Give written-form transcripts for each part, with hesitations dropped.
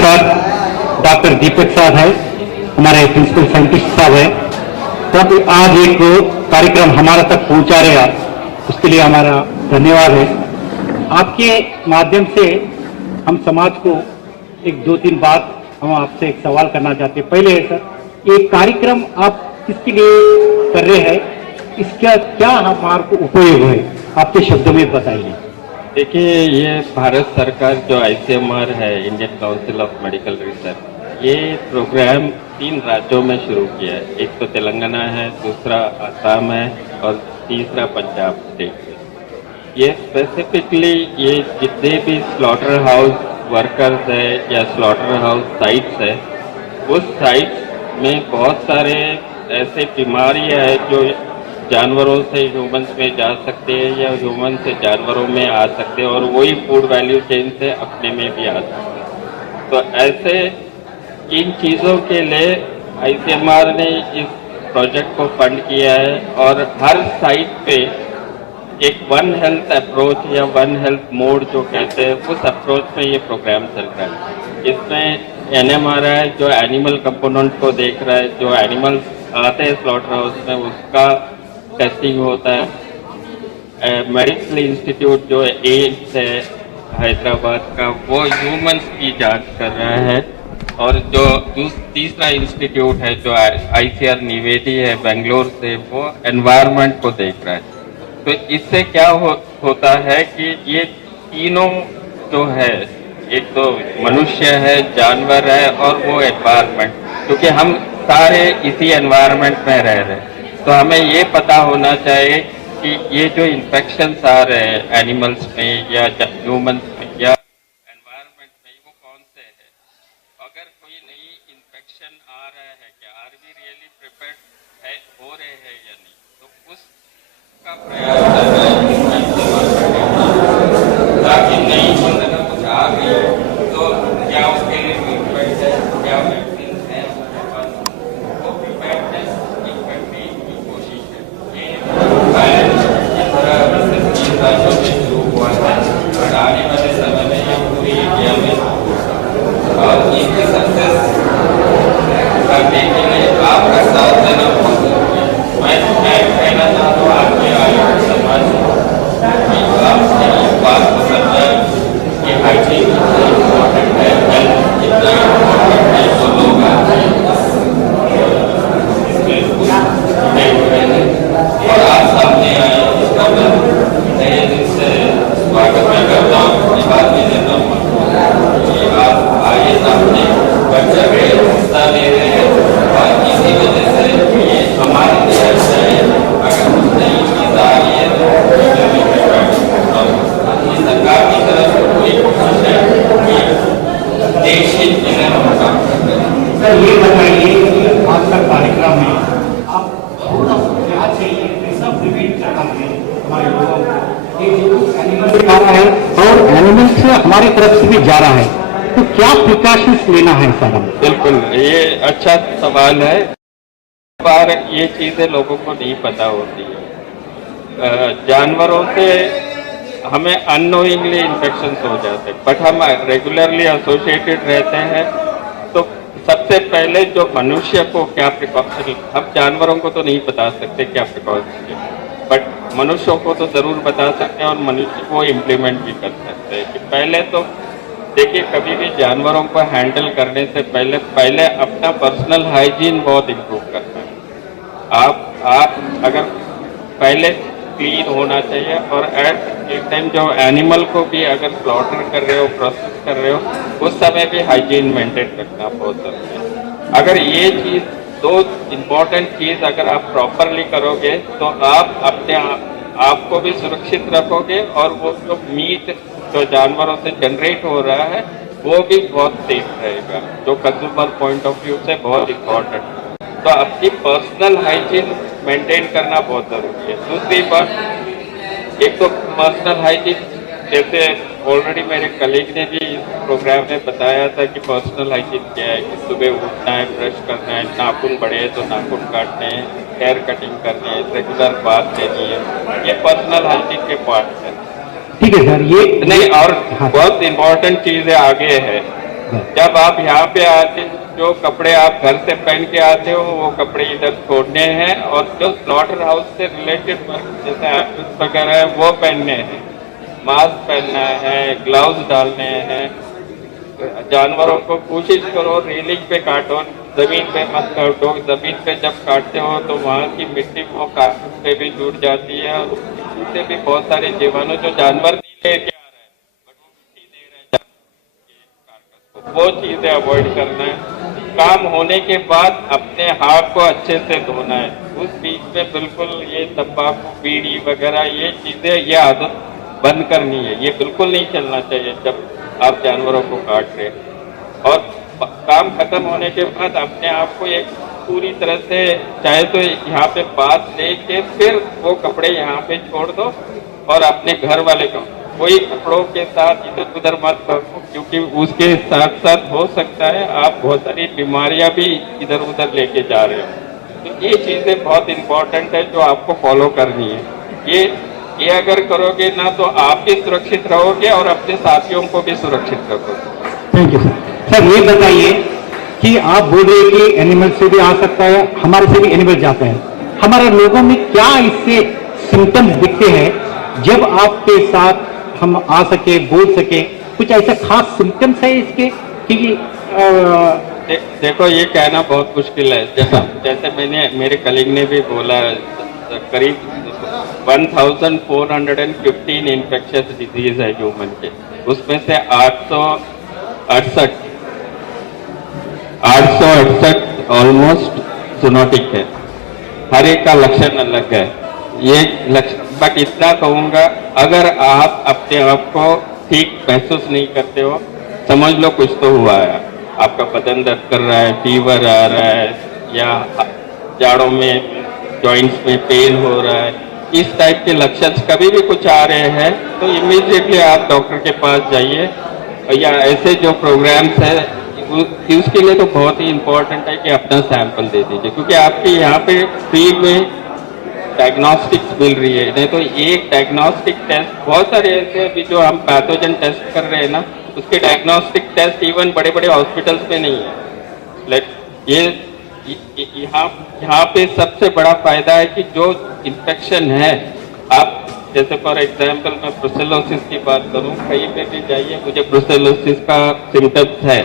साथ डॉक्टर दीपक साहब है, हमारे प्रिंसिपल साइंटिस्ट साहब है। तो आज एक कार्यक्रम हमारा तक पहुंचा रहे आप, उसके लिए हमारा धन्यवाद है। आपके माध्यम से हम समाज को एक दो तीन बात हम आपसे एक सवाल करना चाहते हैं। पहले है सर, ये कार्यक्रम आप किसके लिए कर रहे हैं, इसका क्या हमारे को उपयोग है, आपके शब्दों में बताइए। देखिए, ये भारत सरकार जो ICMR है, Indian council of medical research, ये प्रोग्राम 3 राज्यों में शुरू किया है। एक तो तेलंगाना है, दूसरा आसाम है और तीसरा पंजाब स्टेट है। ये स्पेसिफिकली ये जितने भी स्लॉटर हाउस वर्कर्स है या स्लॉटर हाउस साइट्स है, उस साइट्स में बहुत सारे ऐसे बीमारियां हैं जो जानवरों से ह्यूमंस में जा सकते हैं या ह्यूमन से जानवरों में आ सकते हैं और वही फूड वैल्यू चेन से अपने में भी आ सकते हैं। तो ऐसे इन चीज़ों के लिए ICMR ने इस प्रोजेक्ट को फंड किया है और हर साइट पे एक वन हेल्थ अप्रोच या वन हेल्थ मोड जो कहते हैं, उस अप्रोच में ये प्रोग्राम चल रहा है। इसमें NMRI जो एनिमल कंपोनेंट को देख रहा है, जो एनिमल्स आते हैं स्लॉटर हाउस में उसका टेस्टिंग होता है। मेडिकल इंस्टीट्यूट जो एम्स है हैदराबाद का, वो ह्यूमंस की जांच कर रहा है। और जो तीसरा इंस्टीट्यूट है जो ICR निवेदी है बेंगलोर से, वो एनवायरनमेंट को देख रहा है। तो इससे क्या होता है कि ये तीनों जो है, एक तो मनुष्य है, जानवर है और वो एनवायरनमेंट, क्योंकि हम सारे इसी एनवायरनमेंट में रह रहे हैं, तो हमें ये पता होना चाहिए कि ये जो इन्फेक्शंस आ रहे हैं एनिमल्स में या ह्यूमंस में या एनवायरनमेंट में, वो कौन से है। अगर कोई नई इन्फेक्शन आ रहा है, क्या आर वी रियली प्रिपेयर्ड है, हो रहे हैं या नहीं, तो उसका प्रयास कर रहा है ताकि नई अगर कुछ आ गई तो क्या उसके लिए ट्रीटमेंट है, क्या वैक्सीन है उसके पास, वो प्रिपेयर्डनेस करने की कोशिश है। ये इस तरह 20 राज्यों में शुरू हुआ है और आने वाले समय में ये पूरी इंडिया में और इसकी सक्सेस करने के लिए आपका साथ देना बहुत जरूरी है। मैं कहना चाहता हूँ आपके आयुष समाज कि आपने इस बात को समझा कि हाइजीन कितना इम्पोर्टेंट है, हेल्थ कितना इम्पोर्टेंट है, जो लोग आते हैं और आप सामने आए, इसका मैं नए दिन से स्वागत भी करता हूँ, धन्यवाद भी देता हूँ कि आप आइए सामने बच्चा भी हिस्सा ले रहे हैं और इसी वजह से ये हमारे लिए अच्छा है। अगर कुछ नई चीज़ आ रही है तो सरकार की तरफ से पूरी कोशिश है कि देश हित के लिए हम काम करते हैं। सर ये बताइए कि आज का कार्यक्रम में आप थोड़ा क्या चाहिए, कैसा प्रिवेंट करना है हमारे लोगों को, ये जो एनिमल से आ रहा है और एनिमल से हमारी तरफ से भी जा रहा है, तो क्या प्रिकॉशंस लेना है सर? बिल्कुल, ये अच्छा सवाल है। बार ये चीज़ें लोगों को नहीं पता होती है। जानवरों से हमें अननोइंगली इन्फेक्शन हो जाते हैं, बट हम रेगुलरली एसोसिएटेड रहते हैं। तो सबसे पहले जो मनुष्य को क्या प्रिकॉशन, हम जानवरों को तो नहीं बता सकते क्या प्रिकॉशन है, बट मनुष्यों को तो ज़रूर बता सकते हैं और मनुष्य को इम्प्लीमेंट भी कर सकते हैं। कि पहले तो देखिए, कभी भी जानवरों को हैंडल करने से पहले अपना पर्सनल हाइजीन बहुत इम्प्रूव करना है। आप अगर पहले क्लीन होना चाहिए और एट एक टाइम जो एनिमल को भी अगर स्लॉटर कर रहे हो, प्रोसेस कर रहे हो, उस समय भी हाइजीन मेंटेन रखना बहुत जरूरी है। अगर ये चीज़, दो इम्पोर्टेंट चीज़ अगर आप प्रॉपरली करोगे तो आप अपने आप को भी सुरक्षित रखोगे और वो जो मीट जो जानवरों से जनरेट हो रहा है वो भी बहुत सेफ रहेगा, जो कंज्यूमर पॉइंट ऑफ व्यू से बहुत इम्पोर्टेंट है। तो अपनी पर्सनल हाइजीन मेंटेन करना बहुत ज़रूरी है। दूसरी बात, एक तो पर्सनल हाइजीन, जैसे ऑलरेडी मेरे कलीग ने भी इस प्रोग्राम में बताया था कि पर्सनल हाइजीन क्या है, कि सुबह उठना है, ब्रश करना है, नाखून बड़े हैं तो नाखून काटने हैं, हेयर कटिंग करनी है, रेगुलर बात लेनी है, ये पर्सनल हाइजीन के पार्ट है। ठीक है सर, ये नहीं, और बहुत इम्पोर्टेंट चीज़ है आगे है जब आप यहाँ पे आते, जो कपड़े आप घर से पहन के आते हो वो कपड़े इधर छोड़ने हैं, और जो स्लॉटर हाउस से रिलेटेड वर्क जैसे एप्स वगैरह है वो पहनने हैं, मास्क पहनना है, ग्लव्स डालने हैं। जानवरों को कोशिश करो रेलिंग पे काटो, जमीन पे मत काटो। जमीन पे जब काटते हो तो वहाँ की मिट्टी वो कार्पेट पे भी जुड़ जाती है, और उससे भी बहुत सारे जीवाणु जो जानवर नहीं लेके आ रहे हैं बट वो मिट्टी दे रहे हैं कार्कस को, वो चीजें अवॉइड करना है। काम होने के बाद अपने हाथ को अच्छे से धोना है। उस बीच में बिल्कुल ये तंबाकू, बीड़ी वगैरह ये चीजें, ये आदत बंद करनी है, ये बिल्कुल नहीं चलना चाहिए जब आप जानवरों को काट रहे हैं। और काम खत्म होने के बाद अपने आप को एक पूरी तरह से, चाहे तो यहाँ पे बात लेके फिर वो कपड़े यहाँ पे छोड़ दो, और अपने घर वाले को कोई कपड़ों के साथ इधर उधर मत करो, क्योंकि उसके साथ साथ हो सकता है आप बहुत सारी बीमारियां भी इधर उधर लेके जा रहे हो। तो ये चीजें बहुत इंपॉर्टेंट है जो आपको फॉलो करनी है। ये अगर करोगे ना तो आप भी सुरक्षित रहोगे और अपने साथियों को भी सुरक्षित रखोगे। Thank you sir. सर ये बताइए कि आप बोल रहे हैं कि एनिमल से भी आ सकता है, हमारे से भी एनिमल जाते हैं, हमारे लोगों में क्या इससे सिम्टम्स दिखते हैं जब आपके साथ हम आ सके, बोल सके, कुछ ऐसे खास सिम्टम्स है इसके कि देखो ये कहना बहुत मुश्किल है। जैसे मैंने, मेरे कलीग ने भी बोला, करीब 1415 इन्फेक्शियस डिजीज है ह्यूमन के, उसमें से 868 ऑलमोस्ट जूनोटिक है। हर एक का लक्षण अलग है। ये लक्षण, बट इतना कहूंगा, अगर आप अपने आप को ठीक महसूस नहीं करते हो, समझ लो कुछ तो हुआ है। आपका बदन दर्द कर रहा है, फीवर आ रहा है, या जाड़ों में जॉइंट्स में पेन हो रहा है, इस टाइप के लक्षण कभी भी कुछ आ रहे हैं तो इमीडिएटली आप डॉक्टर के पास जाइए। या ऐसे जो प्रोग्राम्स है उसके लिए तो बहुत ही इम्पोर्टेंट है कि अपना सैंपल दे दीजिए, क्योंकि आपके यहाँ पे फ्री में डायग्नोस्टिक्स मिल रही है। नहीं तो एक डायग्नोस्टिक टेस्ट, बहुत सारे ऐसे अभी जो हम पैथोजन टेस्ट कर रहे हैं ना, उसके डायग्नोस्टिक टेस्ट इवन बड़े बड़े हॉस्पिटल्स में नहीं है। ये यहाँ पे सबसे बड़ा फायदा है कि जो इन्फेक्शन है, आप जैसे फॉर एग्जाम्पल मैं ब्रुसेलोसिस की बात करूँ, कहीं पे भी जाइए, मुझे ब्रुसेलोसिस का सिम्टम्स है,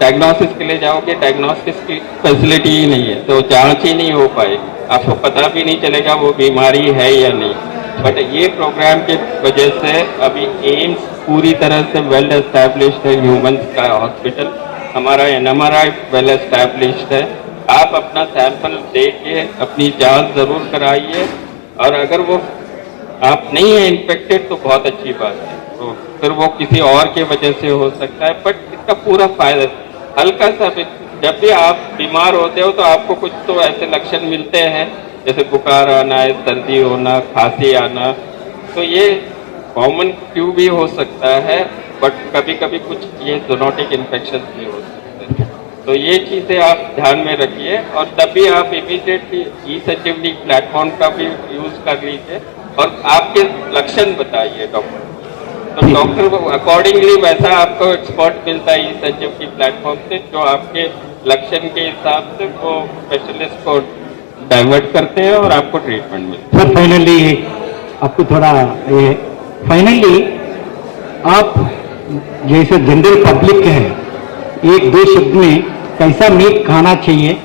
डायग्नोसिस के लिए जाओगे, डायग्नोसिस की फैसिलिटी ही नहीं है, तो जांच ही नहीं हो पाएगी, आपको पता भी नहीं चलेगा वो बीमारी है या नहीं। बट ये प्रोग्राम की वजह से अभी एम्स पूरी तरह से वेल एस्टैब्लिश्ड है, ह्यूमंस का हॉस्पिटल, हमारा NMRI वेल एस्टैब्लिश्ड है। आप अपना सैंपल दे के अपनी जांच जरूर कराइए, और अगर वो आप नहीं है इन्फेक्टेड तो बहुत अच्छी बात है, तो फिर वो किसी और के वजह से हो सकता है। बट इसका पूरा फायदा, हल्का सा भी जब भी आप बीमार होते हो तो आपको कुछ तो ऐसे लक्षण मिलते हैं, जैसे बुखार आना है, सर्दी होना, खांसी आना, तो ये कॉमन फ्लू भी हो सकता है, बट कभी कभी कुछ ये जूनोटिक इन्फेक्शन भी हो सकते हैं। तो ये चीज़ें आप ध्यान में रखिए, और तभी आप इमीडिएटली ई-संजीवनी प्लेटफॉर्म का भी यूज कर लीजिए, और आपके लक्षण बताइए डॉक्टर, तो डॉक्टर को अकॉर्डिंगली वैसा आपको एक्सपर्ट मिलता है ई-संजीवनी प्लेटफॉर्म से, जो आपके लक्षण के हिसाब से वो स्पेशलिस्ट को डाइवर्ट करते हैं और आपको ट्रीटमेंट मिलता है। सर फाइनली आपको थोड़ा ये, फाइनली आप जैसे जनरल पब्लिक है, एक दो शब्द में कैसा मीट खाना चाहिए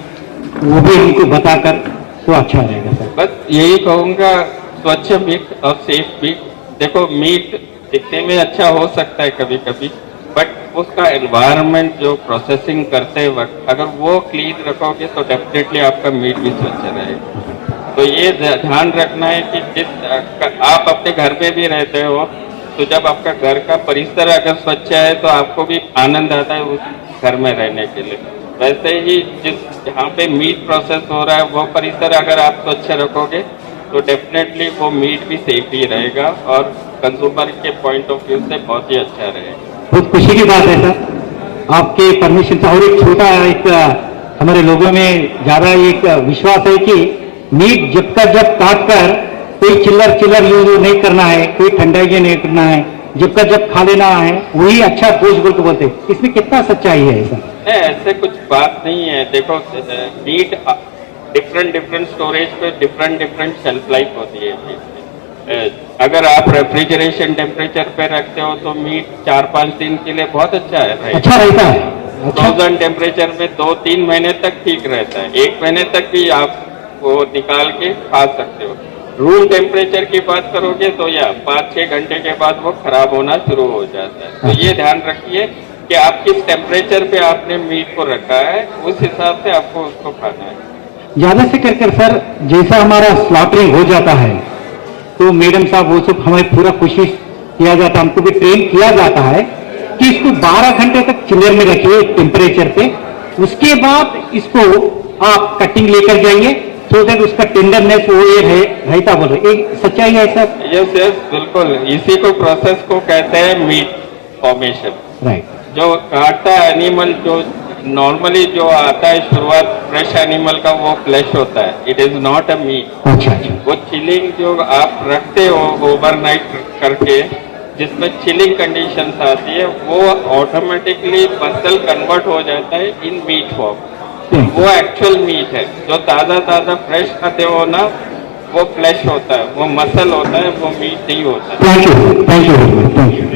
वो भी हमको बताकर तो अच्छा रहेगा सर। बस यही कहूँगा, स्वच्छ मीट और सेफ मीट। देखो मीट दिखने में अच्छा हो सकता है कभी कभी, बट उसका एनवायरनमेंट जो प्रोसेसिंग करते वक्त अगर वो क्लीन रखोगे तो डेफिनेटली आपका मीट भी स्वच्छ रहेगा। तो ये ध्यान रखना है कि जिस आप अपने घर में भी रहते हो, तो जब आपका घर का परिसर अगर स्वच्छ है तो आपको भी आनंद आता है उस घर में रहने के लिए। वैसे ही जहाँ पे मीट प्रोसेस हो रहा है वो परिसर अगर आप स्वच्छ रखोगे तो डेफिनेटली वो मीट भी सेफ ही रहेगा, और कंज्यूमर के पॉइंट ऑफ व्यू से बहुत ही अच्छा रहेगा। बहुत खुशी की बात है सर, आपके परमिशन से। और एक छोटा एक हमारे लोगों में ज्यादा एक विश्वास है कि मीट जब काट कर कोई चिल्लर यूज नहीं करना है, कोई ठंडा ये नहीं करना है, जब का जब खा लेना है वही अच्छा गोश्त बोल के बोलते हैं। इसमें कितना सच्चाई है ऐसा? ऐसे कुछ बात नहीं है। देखो मीट डिफरेंट डिफरेंट स्टोरेज पे डिफरेंट डिफरेंट शेल्फ लाइफ होती है मीट में। अगर आप रेफ्रिजरेशन टेम्परेचर पे रखते हो तो मीट 4-5 दिन के लिए बहुत अच्छा है भाई। अच्छा रहता है। अच्छा, फ्रोजन टेम्परेचर में 2-3 महीने तक ठीक रहता है, 1 महीने तक भी आप वो निकाल के खा सकते हो। रूम टेम्परेचर की बात करोगे तो या 5-6 घंटे के बाद वो खराब होना शुरू हो जाता है। तो ये ध्यान रखिए कि आप किस टेम्परेचर पे आपने मीट को रखा है, उस हिसाब से आपको उसको खाना है। ज्यादा से कर सर जैसा हमारा स्लॉटरिंग हो जाता है तो मैडम साहब वो सब हमें पूरा कोशिश किया जाता है, हमको भी ट्रेन किया जाता है कि इसको 12 घंटे तक चिलर में रखिए टेम्परेचर पे। उसके बाद इसको आप कटिंग लेकर जाइए तो दैट उसका टेंडरनेस वो ये रहता बोल रहे। एक सच्चाई है सर? यस यस बिल्कुल, इसी को प्रोसेस को कहते हैं मीट फॉर्मेशन। राइट। जो काटता है एनिमल, जो नॉर्मली जो आता है शुरुआत फ्रेश एनिमल का, वो फ्लैश होता है, it is not a meat. अच्छा अच्छा। वो चिलिंग जो आप रखते हो ओवरनाइट करके, जिसमें चिलिंग कंडीशंस आती है, वो ऑटोमेटिकली मसल कन्वर्ट हो जाता है इन मीट फॉर्म। वो एक्चुअल मीट है। जो ताज़ा ताज़ा फ्रेश खाते हो ना, वो फ्लैश होता है, वो मसल होता है, वो मीट नहीं होता है। Thank you, thank you, thank you.